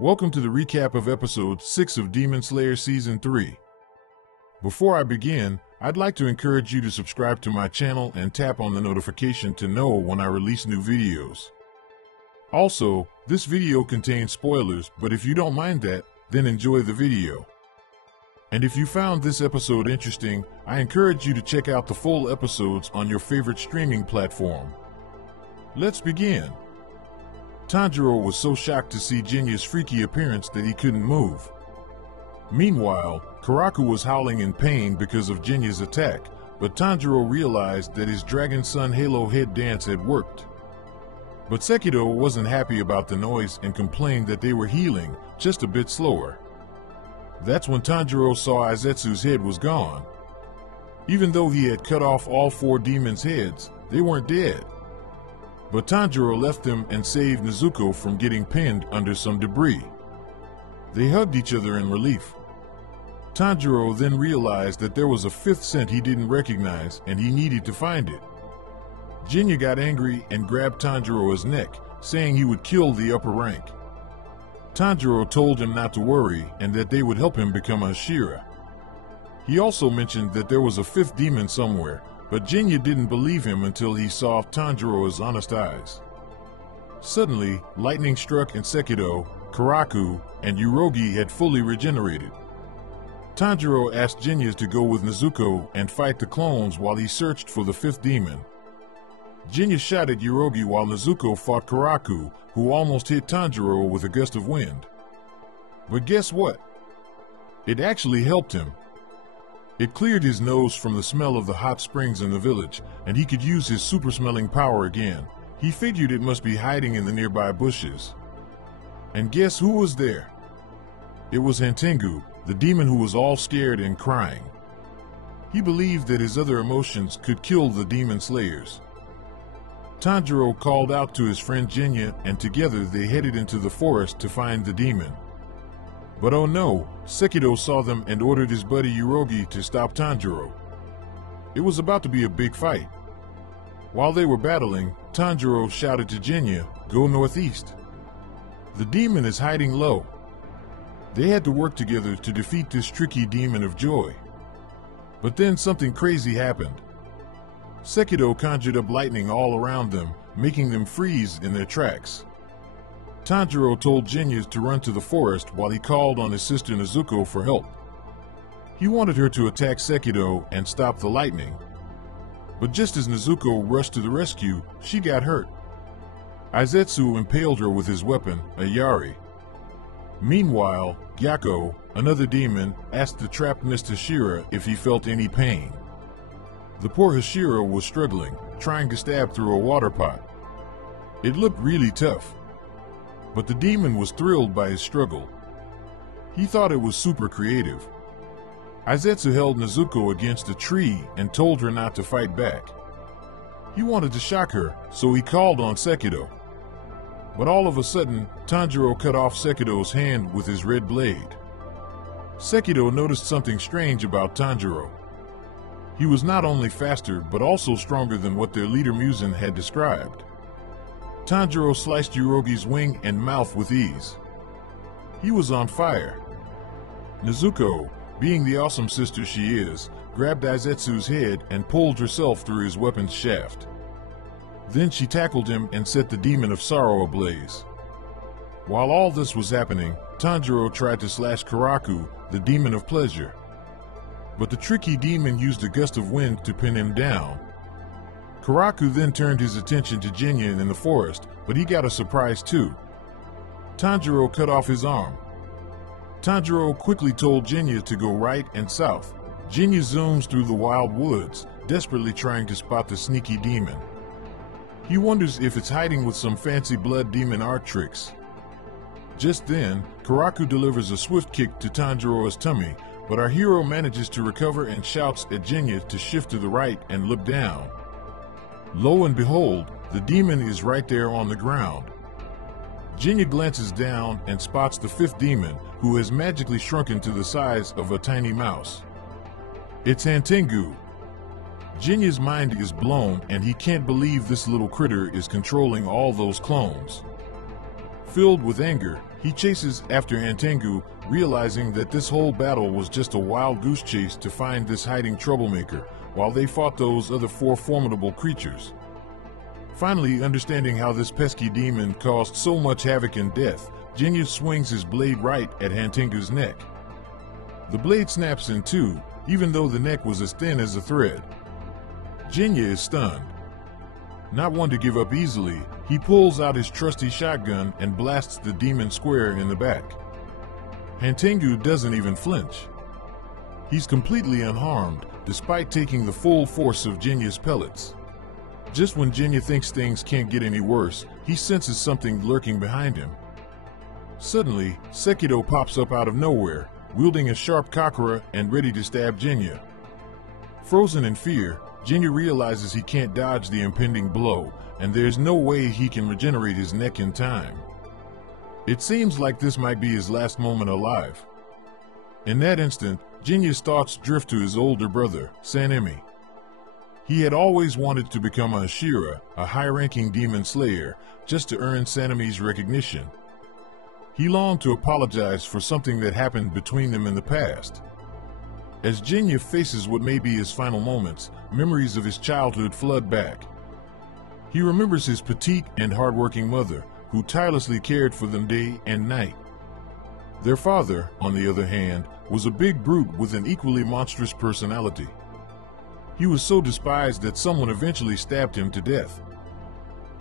Welcome to the recap of episode 6 of Demon Slayer Season 3. Before I begin, I'd like to encourage you to subscribe to my channel and tap on the notification to know when I release new videos. Also, this video contains spoilers, but if you don't mind that, then enjoy the video. And if you found this episode interesting, I encourage you to check out the full episodes on your favorite streaming platform. Let's begin. Tanjiro was so shocked to see Jinya's freaky appearance that he couldn't move. Meanwhile, Karaku was howling in pain because of Jinya's attack, but Tanjiro realized that his Dragon Sun Halo head dance had worked. But Sekido wasn't happy about the noise and complained that they were healing, just a bit slower. That's when Tanjiro saw Aizetsu's head was gone. Even though he had cut off all 4 demons' heads, they weren't dead. But Tanjiro left them and saved Nezuko from getting pinned under some debris. They hugged each other in relief. Tanjiro then realized that there was a 5th scent he didn't recognize and he needed to find it. Jinya got angry and grabbed Tanjiro's neck, saying he would kill the upper rank. Tanjiro told him not to worry and that they would help him become a Hashira. He also mentioned that there was a 5th demon somewhere, but Jinya didn't believe him until he saw Tanjiro's honest eyes. Suddenly, lightning struck and Sekido, Karaku, and Yurogi had fully regenerated. Tanjiro asked Jinya to go with Nezuko and fight the clones while he searched for the 5th demon. Jinya shot at Yurogi while Nezuko fought Karaku, who almost hit Tanjiro with a gust of wind. But guess what? It actually helped him. It cleared his nose from the smell of the hot springs in the village, and he could use his super-smelling power again. He figured it must be hiding in the nearby bushes. And guess who was there? It was Hantengu, the demon who was all scared and crying. He believed that his other emotions could kill the demon slayers. Tanjiro called out to his friend Jinya, and together they headed into the forest to find the demon. But oh no, Sekido saw them and ordered his buddy Yurogi to stop Tanjiro. It was about to be a big fight. While they were battling, Tanjiro shouted to Jinya, "Go northeast. The demon is hiding low." They had to work together to defeat this tricky demon of joy. But then something crazy happened. Sekido conjured up lightning all around them, making them freeze in their tracks. Tanjiro told Jinya to run to the forest while he called on his sister Nezuko for help. He wanted her to attack Sekido and stop the lightning. But just as Nezuko rushed to the rescue, she got hurt. Aizetsu impaled her with his weapon, a Yari. Meanwhile, Gyako, another demon, asked the trapped Mr. Hashira if he felt any pain. The poor Hashira was struggling, trying to stab through a water pot. It looked really tough. But the demon was thrilled by his struggle. He thought it was super creative. Aizetsu held Nezuko against a tree and told her not to fight back. He wanted to shock her, so he called on Sekido. But all of a sudden, Tanjiro cut off Sekido's hand with his red blade. Sekido noticed something strange about Tanjiro. He was not only faster but also stronger than what their leader Muzan had described. Tanjiro sliced Yurogi's wing and mouth with ease. He was on fire. Nezuko, being the awesome sister she is, grabbed Aizetsu's head and pulled herself through his weapon's shaft. Then she tackled him and set the demon of sorrow ablaze. While all this was happening, Tanjiro tried to slash Karaku, the demon of pleasure. But the tricky demon used a gust of wind to pin him down. Karaku then turned his attention to Jinya in the forest, but he got a surprise too. Tanjiro cut off his arm. Tanjiro quickly told Jinya to go right and south. Jinya zooms through the wild woods, desperately trying to spot the sneaky demon. He wonders if it's hiding with some fancy blood demon art tricks. Just then, Karaku delivers a swift kick to Tanjiro's tummy, but our hero manages to recover and shouts at Jinya to shift to the right and look down. Lo and behold, the demon is right there on the ground. Jinya glances down and spots the 5th demon, who has magically shrunken to the size of a tiny mouse. It's Hantengu. Jinya's mind is blown and he can't believe this little critter is controlling all those clones. Filled with anger, He chases after Hantengu, realizing that this whole battle was just a wild goose chase to find this hiding troublemaker, while they fought those other 4 formidable creatures. Finally, understanding how this pesky demon caused so much havoc and death, Jinya swings his blade right at Hantengu's neck. The blade snaps in two, even though the neck was as thin as a thread. Jinya is stunned. Not one to give up easily, he pulls out his trusty shotgun and blasts the demon square in the back. Hantengu doesn't even flinch. He's completely unharmed, despite taking the full force of Jinya's pellets. Just when Jinya thinks things can't get any worse, he senses something lurking behind him. Suddenly, Sekido pops up out of nowhere, wielding a sharp kakura and ready to stab Jinya. Frozen in fear, Jinya realizes he can't dodge the impending blow, and there's no way he can regenerate his neck in time. It seems like this might be his last moment alive. In that instant, Jinya's thoughts drift to his older brother, Sanemi. He had always wanted to become a Hashira, a high-ranking demon slayer, just to earn Sanemi's recognition. He longed to apologize for something that happened between them in the past. As Jinya faces what may be his final moments, memories of his childhood flood back. He remembers his petite and hardworking mother, who tirelessly cared for them day and night. Their father, on the other hand, was a big brute with an equally monstrous personality. He was so despised that someone eventually stabbed him to death.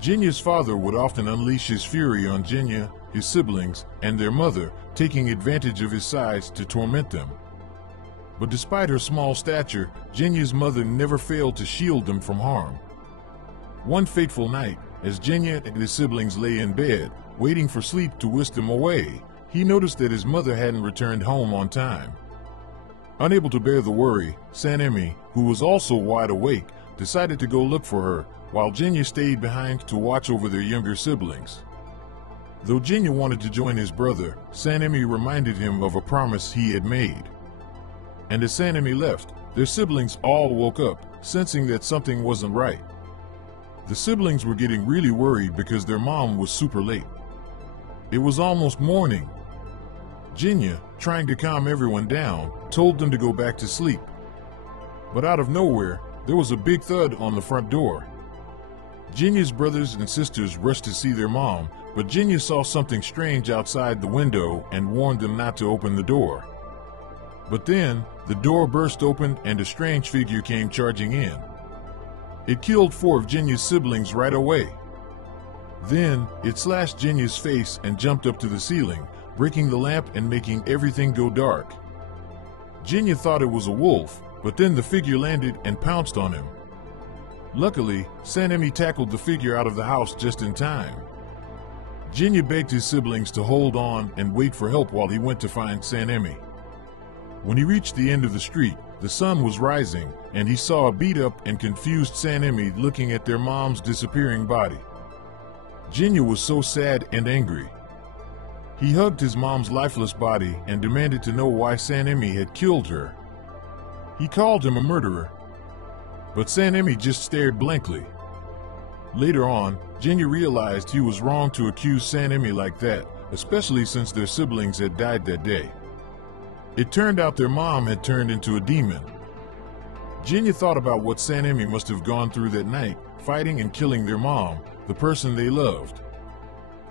Jinya's father would often unleash his fury on Jinya, his siblings, and their mother, taking advantage of his size to torment them. But despite her small stature, Jinya's mother never failed to shield them from harm. One fateful night, as Jinya and his siblings lay in bed, waiting for sleep to whisk them away, he noticed that his mother hadn't returned home on time. Unable to bear the worry, Sanemi, who was also wide awake, decided to go look for her, while Jinya stayed behind to watch over their younger siblings. Though Jinya wanted to join his brother, Sanemi reminded him of a promise he had made. And as Sanemi left, their siblings all woke up, sensing that something wasn't right. The siblings were getting really worried because their mom was super late. It was almost morning. Jinya, trying to calm everyone down, told them to go back to sleep. But out of nowhere, there was a big thud on the front door. Jinya's brothers and sisters rushed to see their mom, but Jinya saw something strange outside the window and warned them not to open the door. But then, the door burst open and a strange figure came charging in. It killed 4 of Jinya's siblings right away. Then, it slashed Jinya's face and jumped up to the ceiling, breaking the lamp and making everything go dark. Jinya thought it was a wolf, but then the figure landed and pounced on him. Luckily, Sanemi tackled the figure out of the house just in time. Jinya begged his siblings to hold on and wait for help while he went to find Sanemi. When he reached the end of the street, the sun was rising, and he saw a beat-up and confused Sanemi looking at their mom's disappearing body. Jinya was so sad and angry. He hugged his mom's lifeless body and demanded to know why Sanemi had killed her. He called him a murderer, but Sanemi just stared blankly. Later on, Jinya realized he was wrong to accuse Sanemi like that, especially since their siblings had died that day. It turned out their mom had turned into a demon. Jinya thought about what Sanemi must have gone through that night, fighting and killing their mom, the person they loved.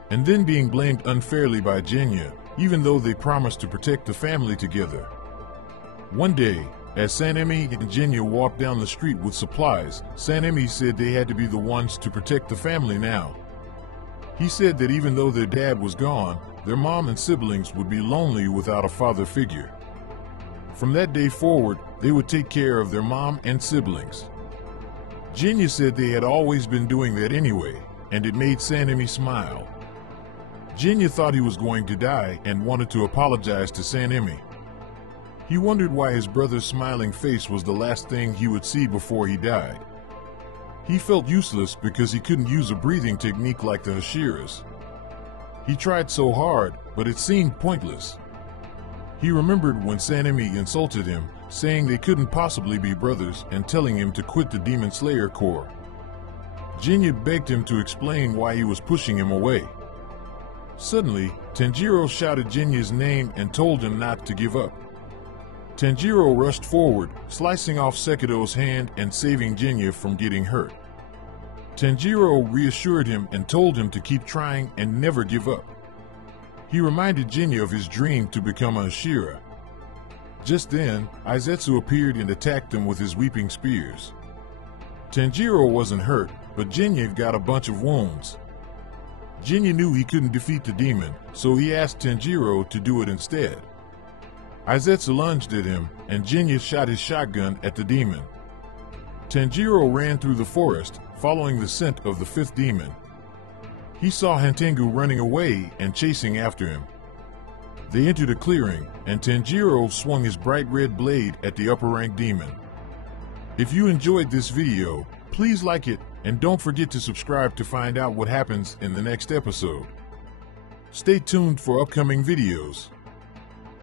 And then being blamed unfairly by Jinya, even though they promised to protect the family together. One day, as Sanemi and Jinya walked down the street with supplies, Sanemi said they had to be the ones to protect the family now. He said that even though their dad was gone, their mom and siblings would be lonely without a father figure. From that day forward, they would take care of their mom and siblings. Jinya said they had always been doing that anyway, and it made Sanemi smile. Jinya thought he was going to die and wanted to apologize to Sanemi. He wondered why his brother's smiling face was the last thing he would see before he died. He felt useless because he couldn't use a breathing technique like the Hashiras. He tried so hard, but it seemed pointless. He remembered when Sanemi insulted him, saying they couldn't possibly be brothers and telling him to quit the Demon Slayer Corps. Jinya begged him to explain why he was pushing him away. Suddenly, Tanjiro shouted Jinya's name and told him not to give up. Tanjiro rushed forward, slicing off Sekido's hand and saving Jinya from getting hurt. Tanjiro reassured him and told him to keep trying and never give up. He reminded Jinya of his dream to become a Hashira. Just then, Izetsu appeared and attacked them with his weeping spears. Tanjiro wasn't hurt, but Jinya got a bunch of wounds. Jinya knew he couldn't defeat the demon, so he asked Tanjiro to do it instead. Izetsu lunged at him, and Jinya shot his shotgun at the demon. Tanjiro ran through the forest, following the scent of the fifth demon. He saw Hantengu running away and chasing after him. They entered a clearing, and Tanjiro swung his bright red blade at the upper-ranked demon. If you enjoyed this video, please like it, and don't forget to subscribe to find out what happens in the next episode. Stay tuned for upcoming videos.